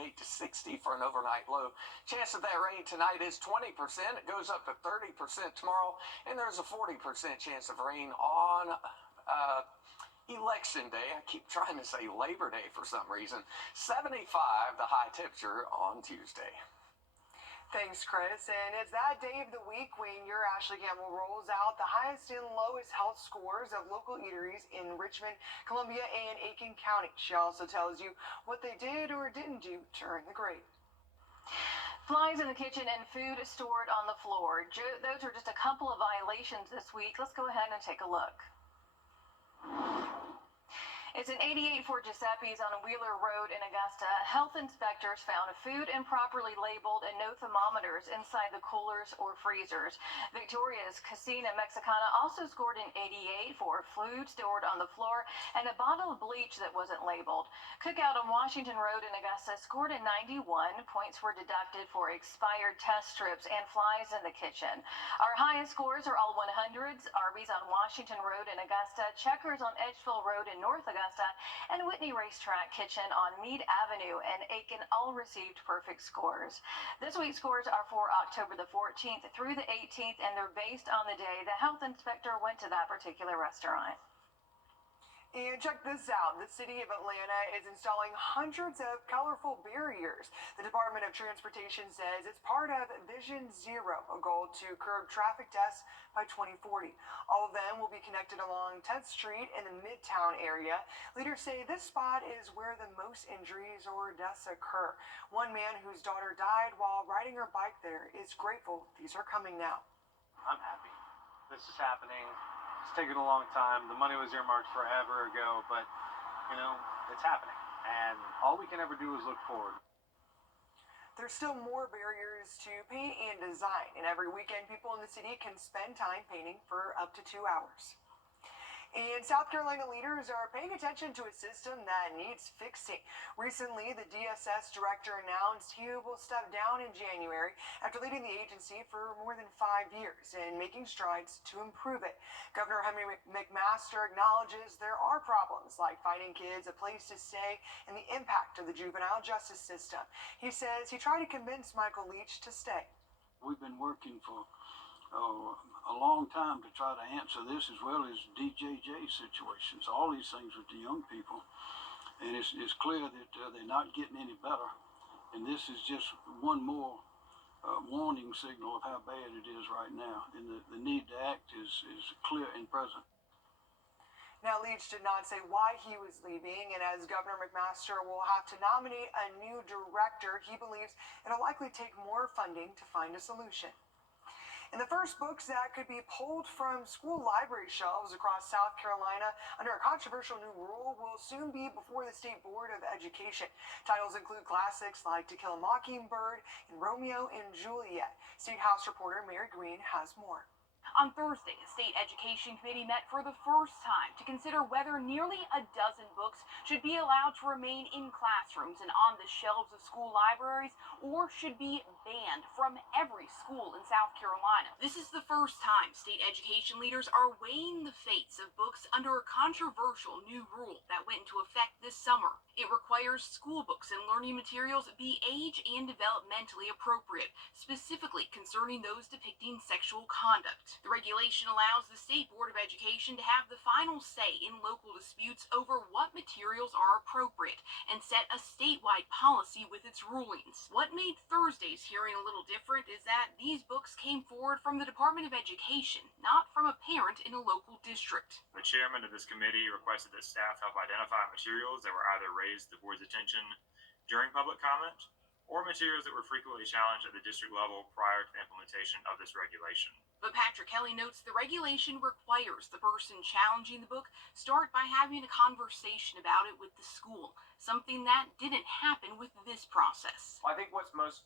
58 to 60 for an overnight low. Chance of that rain tonight is 20%. It goes up to 30% tomorrow, and there's a 40% chance of rain on Election Day. I keep trying to say Labor Day for some reason. 75, the high temperature on Tuesday. Thanks, Chris. And it's that day of the week when your Ashley Campbell rolls out the highest and lowest health scores of local eateries in Richmond, Columbia, and Aiken County. She also tells you what they did or didn't do to earn the grade. Flies in the kitchen and food stored on the floor. Those are just a couple of violations this week. Let's go ahead and take a look. It's an 88 for Giuseppe's on Wheeler Road in Augusta. Health inspectors found food improperly labeled and no thermometers inside the coolers or freezers. Victoria's Casina Mexicana also scored an 88 for food stored on the floor and a bottle of bleach that wasn't labeled. Cookout on Washington Road in Augusta scored a 91. Points were deducted for expired test strips and flies in the kitchen. Our highest scores are all 100s. Arby's on Washington Road in Augusta, Checkers on Edgeville Road in North Augusta, and Whitney Racetrack Kitchen on Meade Avenue and Aiken all received perfect scores. This week's scores are for October the 14th through the 18th, and they're based on the day the health inspector went to that particular restaurant. And check this out. The city of Atlanta is installing hundreds of colorful barriers. The Department of Transportation says it's part of Vision Zero, a goal to curb traffic deaths by 2040. All of them will be connected along 10th Street in the Midtown area. Leaders say this spot is where the most injuries or deaths occur. One man whose daughter died while riding her bike there is grateful these are coming now. I'm happy. This is happening. It's taken a long time. The money was earmarked forever ago, but, it's happening. And all we can ever do is look forward. There's still more barriers to paint and design, and every weekend people in the city can spend time painting for up to 2 hours. And South Carolina leaders are paying attention to a system that needs fixing. Recently, the DSS director announced he will step down in January after leading the agency for more than 5 years and making strides to improve it. Governor Henry McMaster acknowledges there are problems like finding kids a place to stay and the impact of the juvenile justice system. He says he tried to convince Michael Leach to stay. We've been working for a long time to try to answer this, as well as DJJ situations, all these things with the young people. And it's clear that they're not getting any better. And this is just one more warning signal of how bad it is right now. And the need to act is clear and present. Now, Leach did not say why he was leaving, and as Governor McMaster will have to nominate a new director, he believes it'll likely take more funding to find a solution. And the first books that could be pulled from school library shelves across South Carolina under a controversial new rule will soon be before the State Board of Education. Titles include classics like To Kill a Mockingbird and Romeo and Juliet. State House reporter Mary Green has more. On Thursday, the State Education Committee met for the first time to consider whether nearly a dozen books should be allowed to remain in classrooms and on the shelves of school libraries, or should be banned from every school in South Carolina. This is the first time state education leaders are weighing the fates of books under a controversial new rule that went into effect this summer. It requires school books and learning materials be age and developmentally appropriate, specifically concerning those depicting sexual conduct. The regulation allows the State Board of Education to have the final say in local disputes over what materials are appropriate and set a statewide policy with its rulings. What made Thursday's hearing a little different is that these books came forward from the Department of Education, not from a parent in a local district. The chairman of this committee requested that staff help identify materials that were either raised to the board's attention during public comment or materials that were frequently challenged at the district level prior to the implementation of this regulation. But Patrick Kelly notes the regulation requires the person challenging the book start by having a conversation about it with the school, something that didn't happen with this process. I think what's most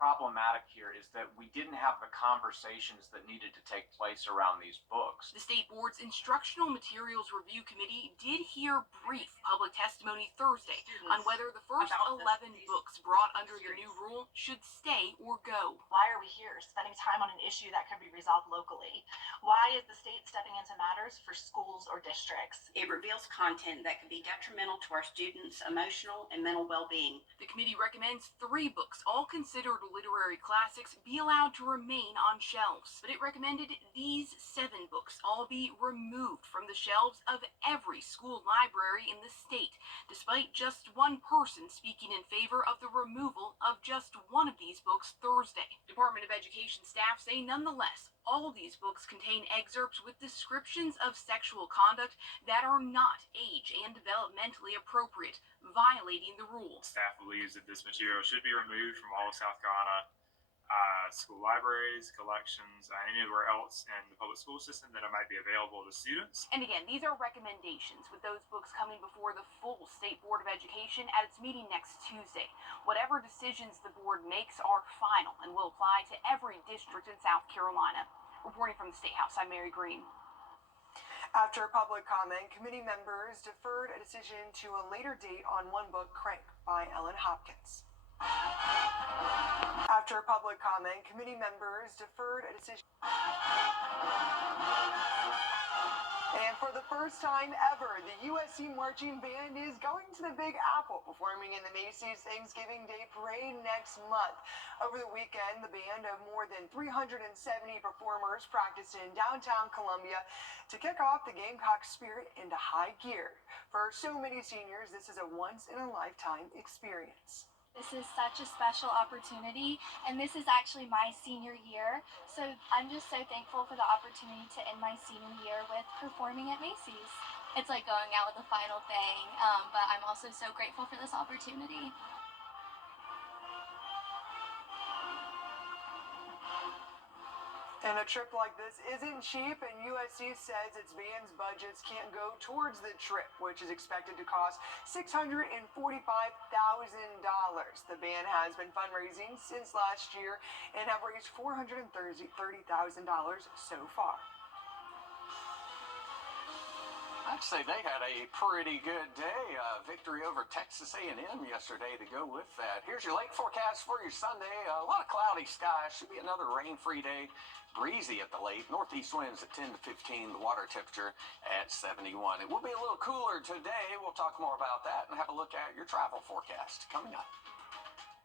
problematic here is that we didn't have the conversations that needed to take place around these books. The State Board's Instructional Materials Review Committee did hear brief public testimony Thursday on whether the first 11 books brought under the new rule should stay or go. Why are we here spending time on an issue that could be resolved locally? Why is the state stepping into matters for schools or districts? It reveals content that could be detrimental to our students' emotional and mental well-being. The committee recommends 3 books, all considered literary classics, be allowed to remain on shelves. But it recommended these 7 books all be removed from the shelves of every school library in the state, despite just one person speaking in favor of the removal of just one of these books Thursday. Department of Education staff say nonetheless, all these books contain excerpts with descriptions of sexual conduct that are not age and developmentally appropriate, violating the rules. Staff believes that this material should be removed from all of South Carolina school libraries, collections, anywhere else in the public school system that it might be available to students. And again, these are recommendations, with those books coming before the full State Board of Education at its meeting next Tuesday. Whatever decisions the board makes are final and will apply to every district in South Carolina. Reporting from the State House, I'm Mary Green. After public comment, committee members deferred a decision to a later date on one book, Crank, by Ellen Hopkins. After public comment, committee members deferred a decision. And for the first time ever, the USC Marching Band is going to the Big Apple, performing in the Macy's Thanksgiving Day Parade next month. Over the weekend, the band of more than 370 performers practiced in downtown Columbia to kick off the Gamecock spirit into high gear. For so many seniors, this is a once-in-a-lifetime experience. This is such a special opportunity, and this is actually my senior year, so I'm just so thankful for the opportunity to end my senior year with performing at Macy's. It's like going out with a final bang, but I'm also so grateful for this opportunity. And a trip like this isn't cheap, and USC says its band's budgets can't go towards the trip, which is expected to cost $645,000. The band has been fundraising since last year and have raised $430,000 so far. I'd say they had a pretty good day. Victory over Texas A&M yesterday to go with that. Here's your lake forecast for your Sunday. A lot of cloudy skies. Should be another rain-free day. Breezy at the lake. Northeast winds at 10 to 15. The water temperature at 71. It will be a little cooler today. We'll talk more about that and have a look at your travel forecast coming up.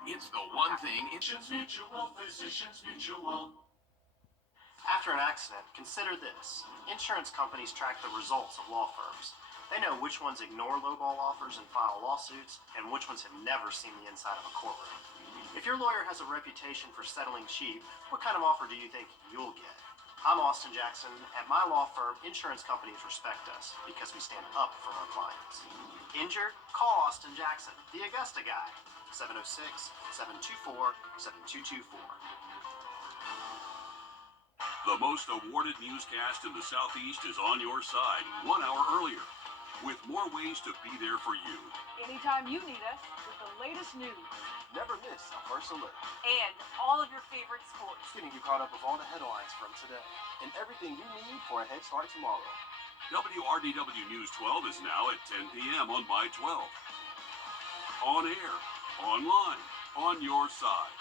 It's the one thing Physicians Mutual. After an accident, consider this. Insurance companies track the results of law firms. They know which ones ignore lowball offers and file lawsuits, and which ones have never seen the inside of a courtroom. If your lawyer has a reputation for settling cheap, what kind of offer do you think you'll get? I'm Austin Jackson. At my law firm, insurance companies respect us because we stand up for our clients. Injured? Call Austin Jackson, the Augusta guy. 706-724-7224. The most awarded newscast in the Southeast is on your side 1 hour earlier, with more ways to be there for you. Anytime you need us with the latest news. Never miss a First Alert. And all of your favorite sports. Getting you caught up with all the headlines from today. And everything you need for a head start tomorrow. WRDW News 12 is now at 10 p.m. on My 12. On air, online, on your side.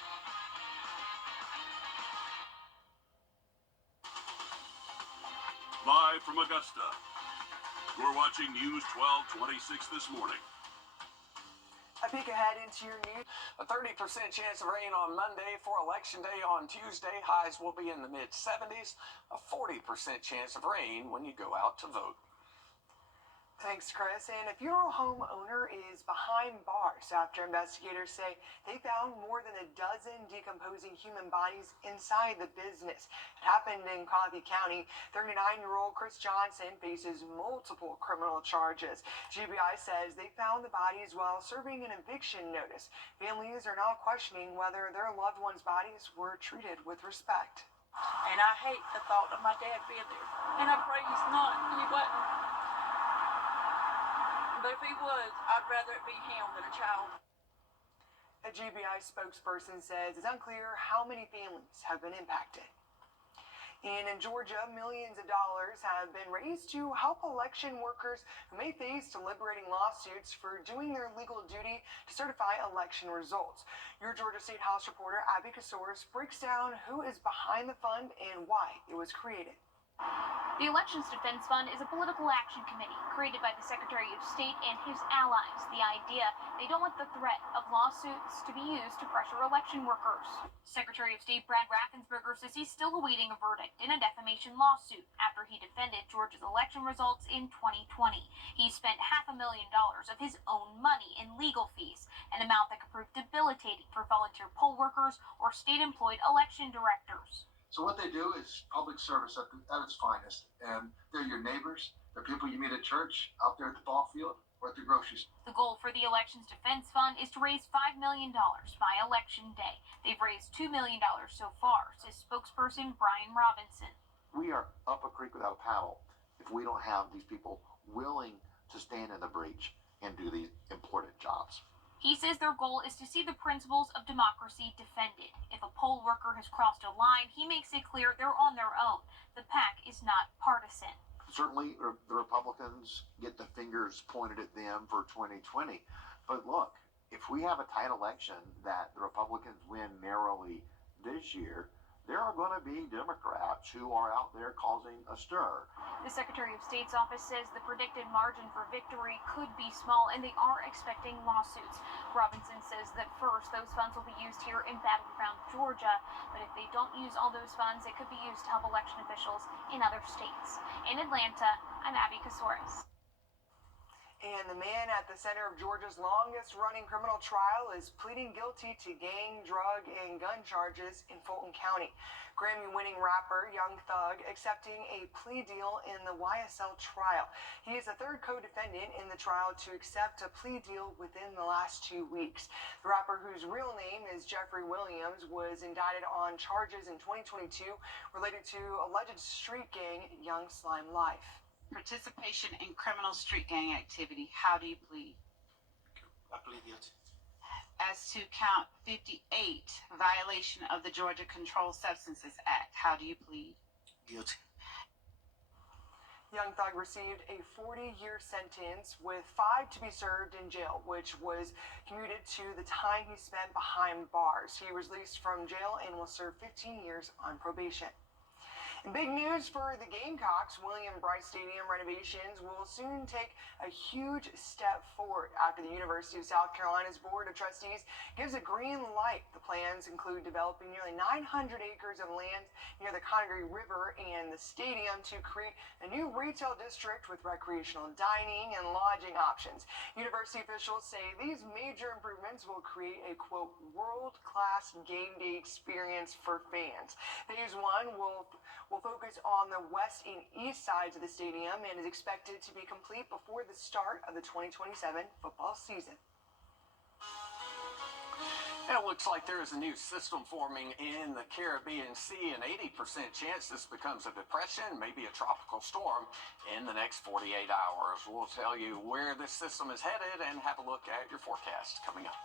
Live from Augusta, you're watching News 1226 this morning. A peek ahead into your news. A 30% chance of rain on Monday. For Election Day on Tuesday, highs will be in the mid-70s. A 40% chance of rain when you go out to vote. Thanks, Chris. And a funeral home owner is behind bars after investigators say they found more than a dozen decomposing human bodies inside the business. It happened in Coffee County. 39-year-old Chris Johnson faces multiple criminal charges. GBI says they found the bodies while serving an eviction notice. Families are now questioning whether their loved ones' bodies were treated with respect. And I hate the thought of my dad being there. And I pray he's not. He wasn't. But if he was, I'd rather it be him than a child. A GBI spokesperson says it's unclear how many families have been impacted. And in Georgia, millions of dollars have been raised to help election workers who may face deliberating lawsuits for doing their legal duty to certify election results. Your Georgia State House reporter, Abby Kasoris, breaks down who is behind the fund and why it was created. The Elections Defense Fund is a political action committee created by the Secretary of State and his allies. The idea, they don't want the threat of lawsuits to be used to pressure election workers. Secretary of State Brad Raffensperger says he's still awaiting a verdict in a defamation lawsuit after he defended Georgia's election results in 2020. He spent $500,000 of his own money in legal fees, an amount that could prove debilitating for volunteer poll workers or state-employed election directors. So what they do is public service at its finest, and they're your neighbors, they're people you meet at church, out there at the ball field, or at the grocery store. The goal for the Elections Defense Fund is to raise $5 million by Election Day. They've raised $2 million so far, says spokesperson Brian Robinson. We are up a creek without a paddle if we don't have these people willing to stand in the breach and do these important jobs. He says their goal is to see the principles of democracy defended. If a poll worker has crossed a line, he makes it clear they're on their own. The PAC is not partisan. Certainly, the Republicans get the fingers pointed at them for 2020. But look, if we have a tight election that the Republicans win narrowly this year, there are going to be Democrats who are out there causing a stir. The Secretary of State's office says the predicted margin for victory could be small, and they are expecting lawsuits. Robinson says that first, those funds will be used here in battleground Georgia, but if they don't use all those funds, it could be used to help election officials in other states. In Atlanta, I'm Abby Kasoris. And the man at the center of Georgia's longest-running criminal trial is pleading guilty to gang, drug, and gun charges in Fulton County. Grammy-winning rapper Young Thug accepting a plea deal in the YSL trial. He is the third co-defendant in the trial to accept a plea deal within the last 2 weeks. The rapper, whose real name is Jeffrey Williams, was indicted on charges in 2022 related to alleged street gang Young Slime Life. Participation in criminal street gang activity. How do you plead? I plead guilty. As to count 58, violation of the Georgia Controlled Substances Act. How do you plead? Guilty. Young Thug received a 40-year sentence with 5 to be served in jail, which was commuted to the time he spent behind bars. He was released from jail and will serve 15 years on probation. And big news for the Gamecocks. William Bryce Stadium renovations will soon take a huge step forward after the University of South Carolina's Board of Trustees gives a green light. The plans include developing nearly 900 acres of land near the Congaree River and the stadium to create a new retail district with recreational dining and lodging options. University officials say these major improvements will create a, quote, world-class game day experience for fans. Phase 1 will focus on the west and east sides of the stadium and is expected to be complete before the start of the 2027 football season. It looks like there is a new system forming in the Caribbean Sea, an 80% chance this becomes a depression, maybe a tropical storm in the next 48 hours. We'll tell you where this system is headed and have a look at your forecast coming up.